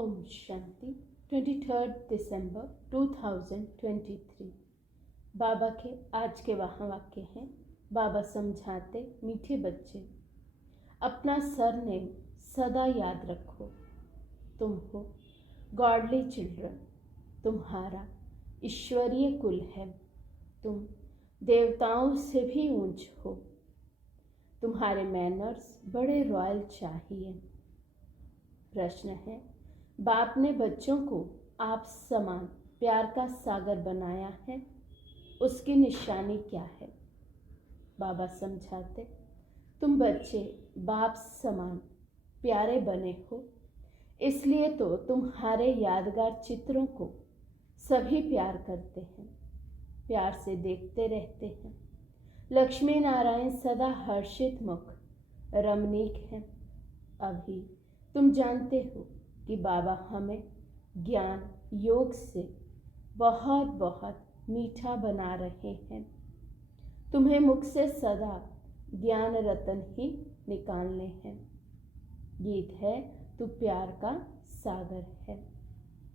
ओम शांति 23 दिसंबर 2023। बाबा के आज के वहाँ वाक्य हैं। बाबा समझाते, मीठे बच्चे, अपना सरनेम सदा याद रखो। तुम हो गॉडली चिल्ड्रन, तुम्हारा ईश्वरीय कुल है। तुम देवताओं से भी ऊंच हो। तुम्हारे मैनर्स बड़े रॉयल चाहिए। प्रश्न है, बाप ने बच्चों को आप समान प्यार का सागर बनाया है, उसकी निशानी क्या है? बाबा समझाते, तुम बच्चे बाप समान प्यारे बने हो, इसलिए तो तुम्हारे यादगार चित्रों को सभी प्यार करते हैं, प्यार से देखते रहते हैं। लक्ष्मी नारायण सदा हर्षित मुख रमणीक हैं। अभी तुम जानते हो कि बाबा हमें ज्ञान योग से बहुत बहुत मीठा बना रहे हैं। तुम्हें मुख से सदा ज्ञान रतन ही निकालने हैं। गीत है, तू प्यार का सागर है।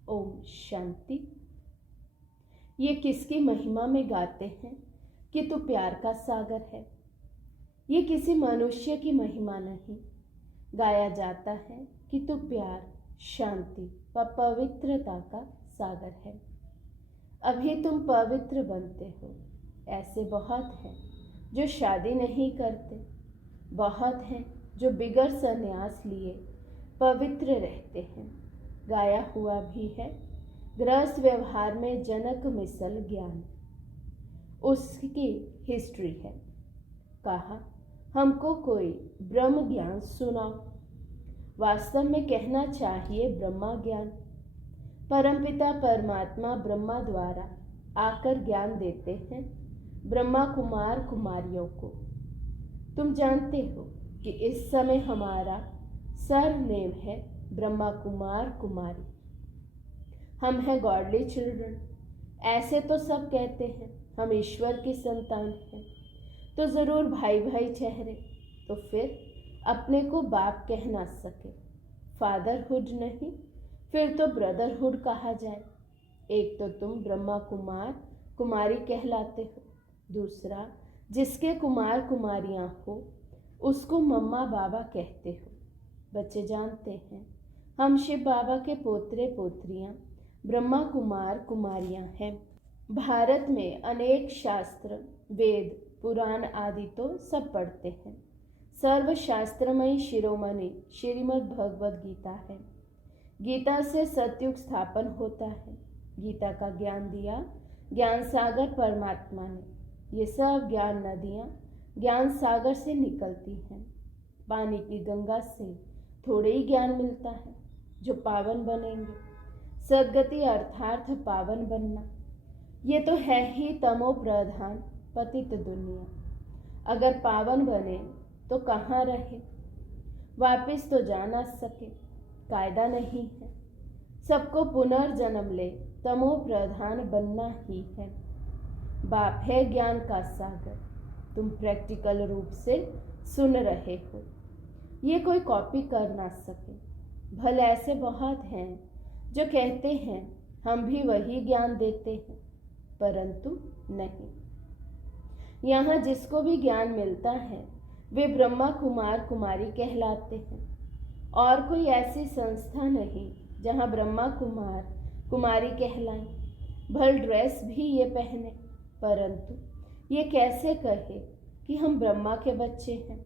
ओम शांति। ये किसकी महिमा में गाते हैं कि तू प्यार का सागर है? ये किसी मनुष्य की महिमा नहीं। गाया जाता है कि तू प्यार, शांति व पवित्रता का सागर है। अभी तुम पवित्र बनते हो। ऐसे बहुत हैं जो शादी नहीं करते, बहुत हैं जो बिगर संन्यास लिए पवित्र रहते हैं। गाया हुआ भी है, गृहस्थ व्यवहार में जनक मिसल ज्ञान, उसकी हिस्ट्री है। कहा, हमको कोई ब्रह्म ज्ञान सुनाओ। वास्तव में कहना चाहिए ब्रह्मा ज्ञान। परमपिता परमात्मा ब्रह्मा द्वारा आकर ज्ञान देते हैं ब्रह्मा कुमार कुमारियों को। तुम जानते हो कि इस समय हमारा सरनेम है ब्रह्मा कुमार कुमारी। हम हैं गॉडली चिल्ड्रन। ऐसे तो सब कहते हैं हम ईश्वर की संतान हैं, तो ज़रूर भाई भाई ठहरे, तो फिर अपने को बाप कह ना सके, फादरहुड नहीं, फिर तो ब्रदरहुड कहा जाए। एक तो तुम ब्रह्मा कुमार कुमारी कहलाते हो, दूसरा जिसके कुमार कुमारियां हो उसको मम्मा बाबा कहते हो। बच्चे जानते हैं हम शिव बाबा के पोतरे पोत्रियां ब्रह्मा कुमार कुमारियां हैं। भारत में अनेक शास्त्र, वेद, पुराण आदि तो सब पढ़ते हैं। सर्वशास्त्रमयी शिरोमणि श्रीमद् भगवद गीता है। गीता से सतयुग स्थापन होता है। गीता का ज्ञान दिया ज्ञान सागर परमात्मा ने। ये सब ज्ञान नदियाँ ज्ञान सागर से निकलती हैं। पानी की गंगा से थोड़े ही ज्ञान मिलता है जो पावन बनेंगे। सद्गति अर्थार्थ पावन बनना, ये तो है ही तमो प्रधान पतित दुनिया। अगर पावन बने तो कहाँ रहे, वापिस तो जा ना सके, कायदा नहीं है। सबको पुनर्जन्म ले तमो प्रधान बनना ही है। बाप है ज्ञान का सागर, तुम प्रैक्टिकल रूप से सुन रहे हो। ये कोई कॉपी कर ना सके। भले ऐसे बहुत हैं जो कहते हैं हम भी वही ज्ञान देते हैं, परंतु नहीं। यहाँ जिसको भी ज्ञान मिलता है वे ब्रह्मा कुमार कुमारी कहलाते हैं। और कोई ऐसी संस्था नहीं जहाँ ब्रह्मा कुमार कुमारी कहलाएं। भल ड्रेस भी ये पहने, परंतु ये कैसे कहे कि हम ब्रह्मा के बच्चे हैं।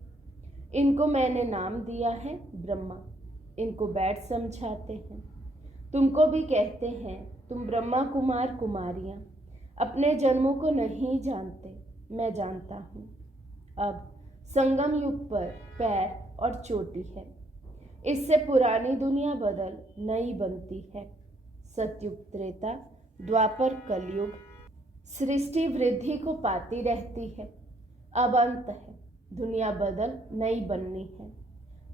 इनको मैंने नाम दिया है ब्रह्मा, इनको बैठ समझाते हैं। तुमको भी कहते हैं तुम ब्रह्मा कुमार कुमारियाँ अपने जन्मों को नहीं जानते, मैं जानता हूँ। अब संगम युग पर पैर और चोटी है। इससे पुरानी दुनिया बदल नई बनती है। सतयुग, त्रेता, द्वापर, कलयुग, सृष्टि वृद्धि को पाती रहती है। अब अंत है, दुनिया बदल नई बननी है।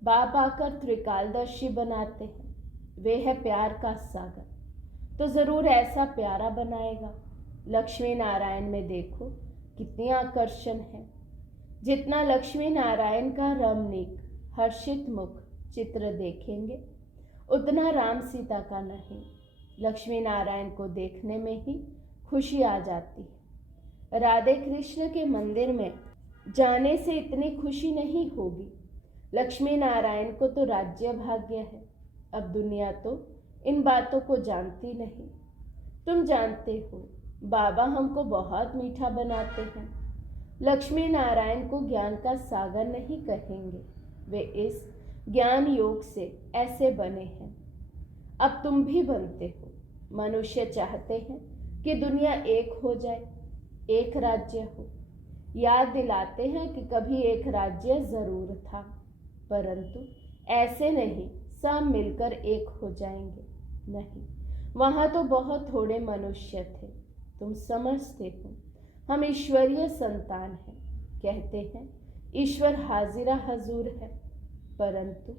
बाप आकर त्रिकालदर्शी बनाते हैं। वे है प्यार का सागर, तो ज़रूर ऐसा प्यारा बनाएगा। लक्ष्मी नारायण में देखो कितनी आकर्षण है। जितना लक्ष्मी नारायण का रमणीक हर्षित मुख चित्र देखेंगे, उतना राम सीता का नहीं। लक्ष्मी नारायण को देखने में ही खुशी आ जाती है। राधे कृष्ण के मंदिर में जाने से इतनी खुशी नहीं होगी। लक्ष्मी नारायण को तो राज्य भाग्य है। अब दुनिया तो इन बातों को जानती नहीं। तुम जानते हो, बाबा हमको बहुत मीठा बनाते हैं। लक्ष्मी नारायण को ज्ञान का सागर नहीं कहेंगे, वे इस ज्ञान योग से ऐसे बने हैं। अब तुम भी बनते हो। मनुष्य चाहते हैं कि दुनिया एक हो जाए, एक राज्य हो। याद दिलाते हैं कि कभी एक राज्य जरूर था, परंतु ऐसे नहीं सब मिलकर एक हो जाएंगे। नहीं, वहां तो बहुत थोड़े मनुष्य थे। तुम समझते हो, हम ईश्वरीय संतान हैं। कहते हैं ईश्वर हाजिरा हजूर है, परंतु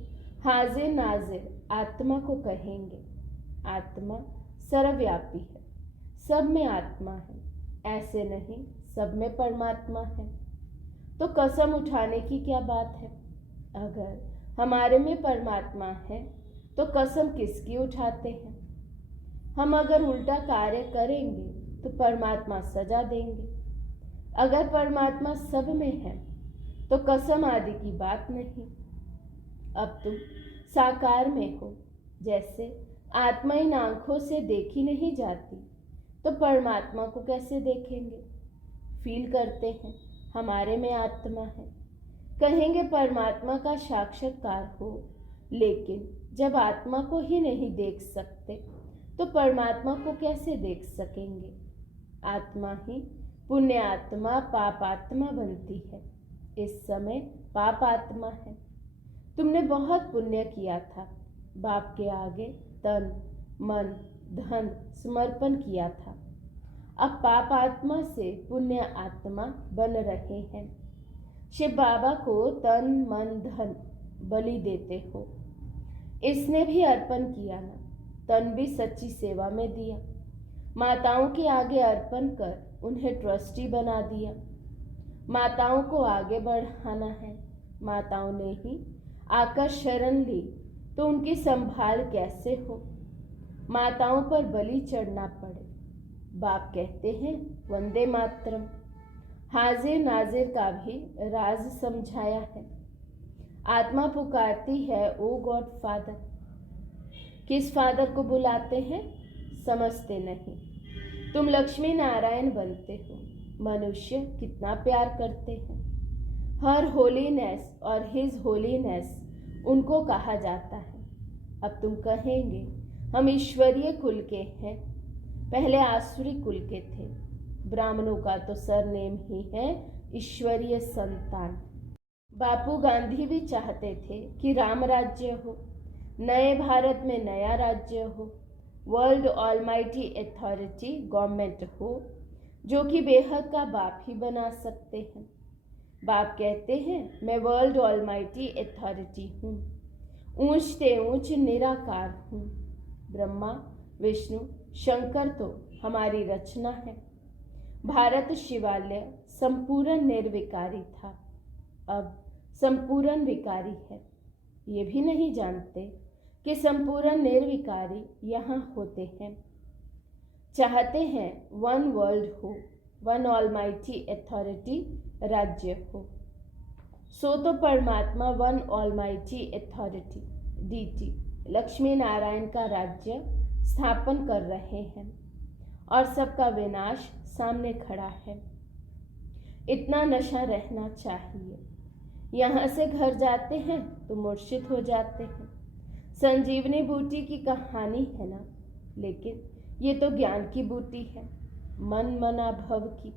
हाजिर नाजिर आत्मा को कहेंगे। आत्मा सर्वव्यापी है, सब में आत्मा है। ऐसे नहीं सब में परमात्मा है। तो कसम उठाने की क्या बात है? अगर हमारे में परमात्मा है तो कसम किसकी उठाते हैं? हम अगर उल्टा कार्य करेंगे तो परमात्मा सजा देंगे। अगर परमात्मा सब में है तो कसम आदि की बात नहीं। अब तुम साकार में हो। जैसे आत्मा इन आंखों से देखी नहीं जाती, तो परमात्मा को कैसे देखेंगे? फील करते हैं हमारे में आत्मा है, कहेंगे परमात्मा का साक्षात्कार हो। लेकिन जब आत्मा को ही नहीं देख सकते तो परमात्मा को कैसे देख सकेंगे? आत्मा ही पुण्य आत्मा पाप आत्मा बनती है। इस समय पाप आत्मा है। तुमने बहुत पुण्य किया था, बाप के आगे तन मन धन समर्पण किया था। अब पाप आत्मा से पुण्य आत्मा बन रहे हैं। शिव बाबा को तन मन धन बलि देते हो। इसने भी अर्पण किया ना, तन भी सच्ची सेवा में दिया। माताओं के आगे अर्पण कर उन्हें ट्रस्टी बना दिया। माताओं को आगे बढ़ाना है। माताओं ने ही आकर शरण ली तो उनकी संभाल कैसे हो? माताओं पर बलि चढ़ना पड़े। बाप कहते हैं वंदे मातरम। हाजिर नाजिर का भी राज समझाया है। आत्मा पुकारती है ओ गॉड फादर। किस फादर को बुलाते हैं? समझते नहीं। तुम लक्ष्मी नारायण बनते हो। मनुष्य कितना प्यार करते हैं। हर होलीनेस और हिज होलीनेस उनको कहा जाता है। अब तुम कहेंगे हम ईश्वरीय कुल के हैं, पहले आसुरी कुल के थे। ब्राह्मणों का तो सरनेम ही है ईश्वरीय संतान। बापू गांधी भी चाहते थे कि राम राज्य हो, नए भारत में नया राज्य हो, वर्ल्ड ऑलमाइटी अथॉरिटी गवर्नमेंट हो, जो कि बेहद का बाप ही बना सकते हैं। बाप कहते हैं मैं वर्ल्ड ऑलमाइटी अथॉरिटी हूँ, ऊंच से ऊंच निराकार हूँ। ब्रह्मा विष्णु शंकर तो हमारी रचना है। भारत शिवालय संपूर्ण निर्विकारी था, अब संपूर्ण विकारी है। ये भी नहीं जानते कि संपूर्ण निर्विकारी यहाँ होते हैं। चाहते हैं वन वर्ल्ड हो, वन ऑलमाइटी अथॉरिटी राज्य हो। सो तो परमात्मा one almighty authority deity Lakshmi Narayan का राज्य स्थापन कर रहे हैं और सबका विनाश सामने खड़ा है। इतना नशा रहना चाहिए। यहाँ से घर जाते हैं तो मूर्छित हो जाते हैं। संजीवनी बूटी की कहानी है ना, लेकिन ये तो ज्ञान की बूटी है, मन मना भव की।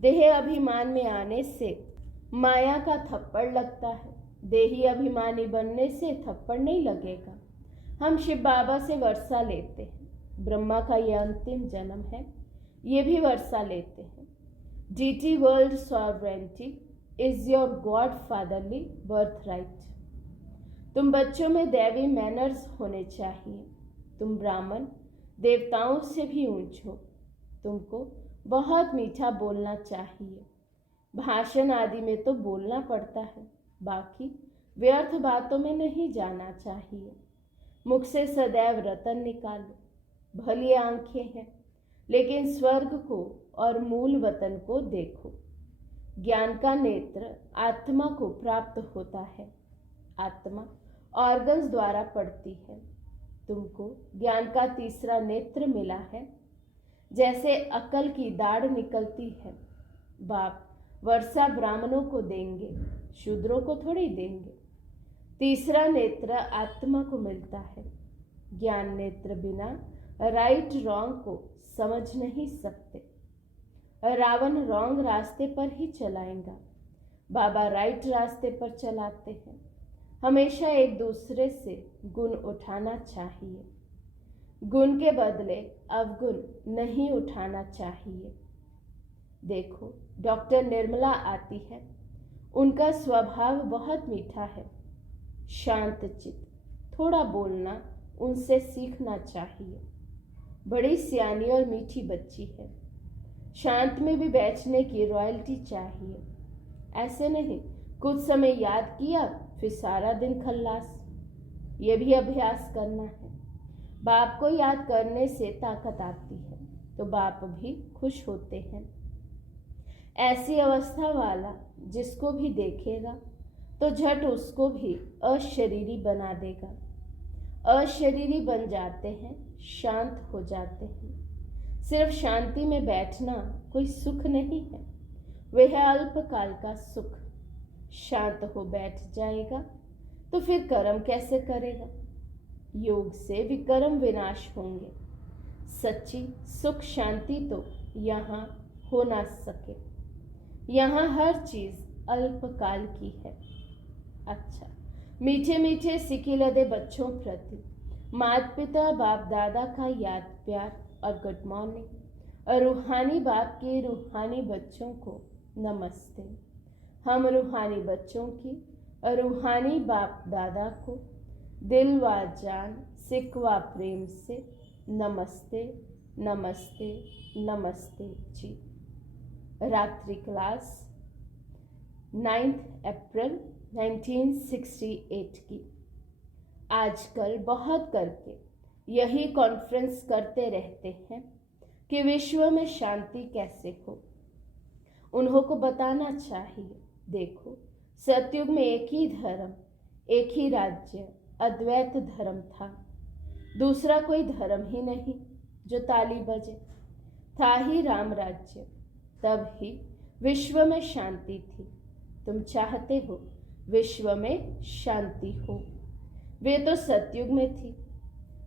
देह अभिमान में आने से माया का थप्पड़ लगता है, देही अभिमानी बनने से थप्पड़ नहीं लगेगा। हम शिव बाबा से वर्षा लेते हैं। ब्रह्मा का यह अंतिम जन्म है, ये भी वर्षा लेते हैं। Deity world sovereignty is your God fatherly birthright. तुम बच्चों में दैवी मैनर्स होने चाहिए। तुम ब्राह्मण देवताओं से भी ऊंच हो। तुमको बहुत मीठा बोलना चाहिए। भाषण आदि में तो बोलना पड़ता है, बाकी व्यर्थ बातों में नहीं जाना चाहिए। मुख से सदैव रतन निकालो। भली आंखें हैं, लेकिन स्वर्ग को और मूल वतन को देखो। ज्ञान का नेत्र आत्मा को प्राप्त होता है। आत्मा ऑर्गन्स द्वारा पड़ती है। तुमको ज्ञान का तीसरा नेत्र मिला है। जैसे अकल की दाढ़ निकलती है, बाप वर्षा ब्राह्मणों को देंगे, शूद्रों को थोड़ी देंगे। तीसरा नेत्र आत्मा को मिलता है। ज्ञान नेत्र बिना राइट रॉन्ग को समझ नहीं सकते। रावण रॉन्ग रास्ते पर ही चलाएगा, बाबा राइट रास्ते पर चलाते हैं। हमेशा एक दूसरे से गुण उठाना चाहिए। गुण के बदले अवगुण नहीं उठाना चाहिए। देखो, डॉक्टर निर्मला आती है। उनका स्वभाव बहुत मीठा है, शांत चित्त। थोड़ा बोलना उनसे सीखना चाहिए। बड़ी सियानी और मीठी बच्ची है। शांत में भी बैठने की रॉयल्टी चाहिए। ऐसे नहीं कुछ समय याद किया फिर सारा दिन खल्लास। ये भी अभ्यास करना है। बाप को याद करने से ताकत आती है, तो बाप भी खुश होते हैं। ऐसी अवस्था वाला जिसको भी देखेगा तो झट उसको भी अशरीरी बना देगा। अशरीरी बन जाते हैं, शांत हो जाते हैं। सिर्फ शांति में बैठना कोई सुख नहीं है, वह है अल्पकाल का सुख। शांत हो बैठ जाएगा तो फिर कर्म कैसे करेगा? योग से विकर्म विनाश होंगे। सच्ची सुख शांति तो यहाँ हो ना सके। यहाँ हर चीज अल्पकाल की है। अच्छा, मीठे मीठे सिकिलदे बच्चों प्रति माता पिता बाप दादा का याद प्यार और गुड मॉर्निंग। और रूहानी बाप के रूहानी बच्चों को नमस्ते। हम रूहानी बच्चों की और रूहानी बाप दादा को दिल व जान सिक व प्रेम से नमस्ते नमस्ते नमस्ते जी। रात्रि क्लास 9 अप्रैल 1968 की। आजकल बहुत करके यही कॉन्फ्रेंस करते रहते हैं कि विश्व में शांति कैसे हो। उन्हों को बताना चाहिए, देखो सतयुग में एक ही धर्म, एक ही राज्य, अद्वैत धर्म था। दूसरा कोई धर्म ही नहीं जो ताली बजे। था ही राम राज्य, तब ही विश्व में शांति थी। तुम चाहते हो विश्व में शांति हो। वे तो सतयुग में थी।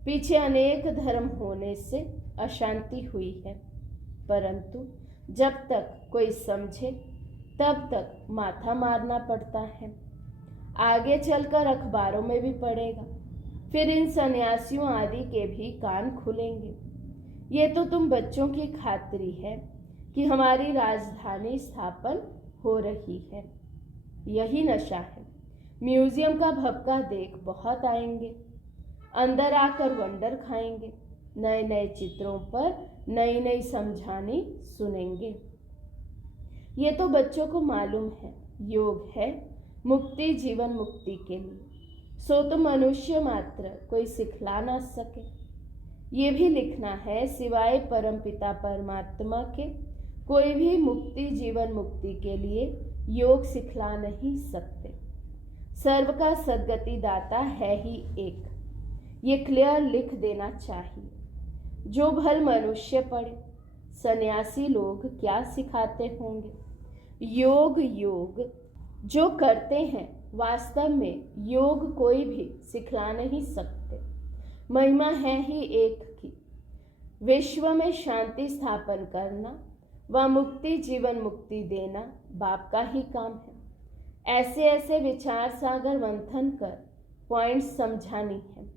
पीछे अनेक धर्म होने से अशांति हुई है, परंतु जब तक कोई समझे तब तक माथा मारना पड़ता है। आगे चलकर अखबारों में भी पड़ेगा, फिर इन सन्यासियों आदि के भी कान खुलेंगे। ये तो तुम बच्चों की खातिरी है कि हमारी राजधानी स्थापन हो रही है। यही नशा है। म्यूजियम का भपका देख बहुत आएंगे, अंदर आकर वंडर खाएंगे, नए नए चित्रों पर नई नई समझानी सुनेंगे। ये तो बच्चों को मालूम है योग है मुक्ति, जीवन मुक्ति के लिए। सो तो मनुष्य मात्र कोई सिखला ना सके। ये भी लिखना है, सिवाय परमपिता परमात्मा के कोई भी मुक्ति जीवन मुक्ति के लिए योग सिखला नहीं सकते। सर्व का सद्गति दाता है ही एक। ये क्लियर लिख देना चाहिए। जो भल मनुष्य पढ़े, सन्यासी लोग क्या सिखाते होंगे? योग योग जो करते हैं, वास्तव में योग कोई भी सिखला नहीं सकते। महिमा है ही एक की। विश्व में शांति स्थापन करना व मुक्ति जीवन मुक्ति देना बाप का ही काम है। ऐसे ऐसे विचार सागर मंथन कर पॉइंट समझानी है।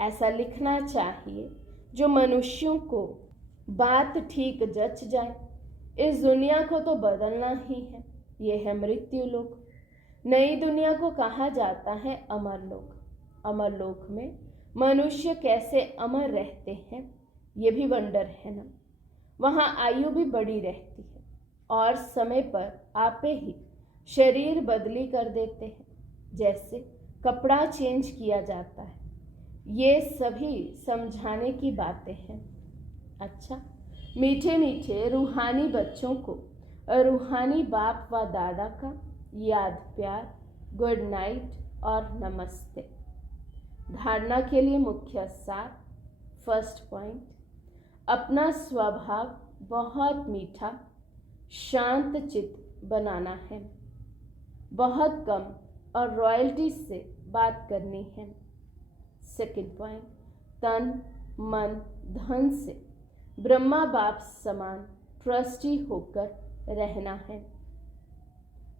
ऐसा लिखना चाहिए जो मनुष्यों को बात ठीक जच जाए। इस दुनिया को तो बदलना ही है। ये है मृत्यु लोक। नई दुनिया को कहा जाता है अमर लोक। अमर लोक में मनुष्य कैसे अमर रहते हैं, ये भी वंडर है ना। वहाँ आयु भी बड़ी रहती है और समय पर आपे ही शरीर बदली कर देते हैं, जैसे कपड़ा चेंज किया जाता है। ये सभी समझाने की बातें हैं। अच्छा, मीठे मीठे रूहानी बच्चों को रूहानी बाप व दादा का याद प्यार, गुड नाइट और नमस्ते। धारणा के लिए मुख्य सार। फर्स्ट पॉइंट, अपना स्वभाव बहुत मीठा शांत चित्त बनाना है। बहुत कम और रॉयल्टी से बात करनी है। सेकंड पॉइंट, तन मन धन से ब्रह्मा बाप समान ट्रस्टी होकर रहना है।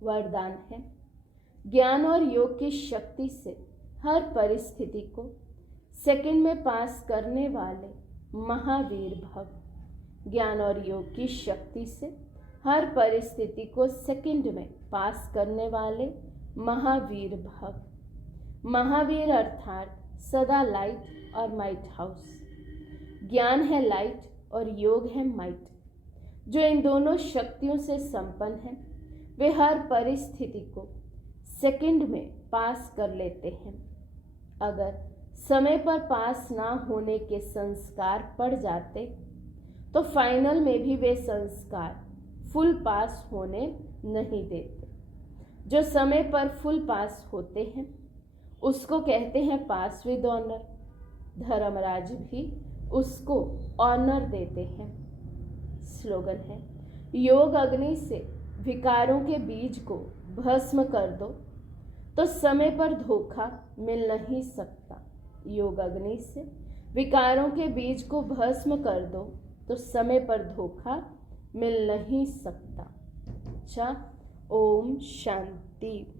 वरदान है, ज्ञान और योग की शक्ति से हर परिस्थिति को सेकंड में पास करने वाले महावीर भव। ज्ञान और योग की शक्ति से हर परिस्थिति को सेकंड में पास करने वाले महावीर भव। महावीर अर्थात सदा लाइट और माइट हाउस। ज्ञान है लाइट और योग है माइट। जो इन दोनों शक्तियों से संपन्न है वे हर परिस्थिति को सेकंड में पास कर लेते हैं। अगर समय पर पास ना होने के संस्कार पड़ जाते तो फाइनल में भी वे संस्कार फुल पास होने नहीं देते। जो समय पर फुल पास होते हैं उसको कहते हैं पास विद ऑनर। धर्मराज भी उसको ऑनर देते हैं। स्लोगन है, योग अग्नि से विकारों के बीज को भस्म कर दो तो समय पर धोखा मिल नहीं सकता। योग अग्नि से विकारों के बीज को भस्म कर दो तो समय पर धोखा मिल नहीं सकता। अच्छा, ओम शांति।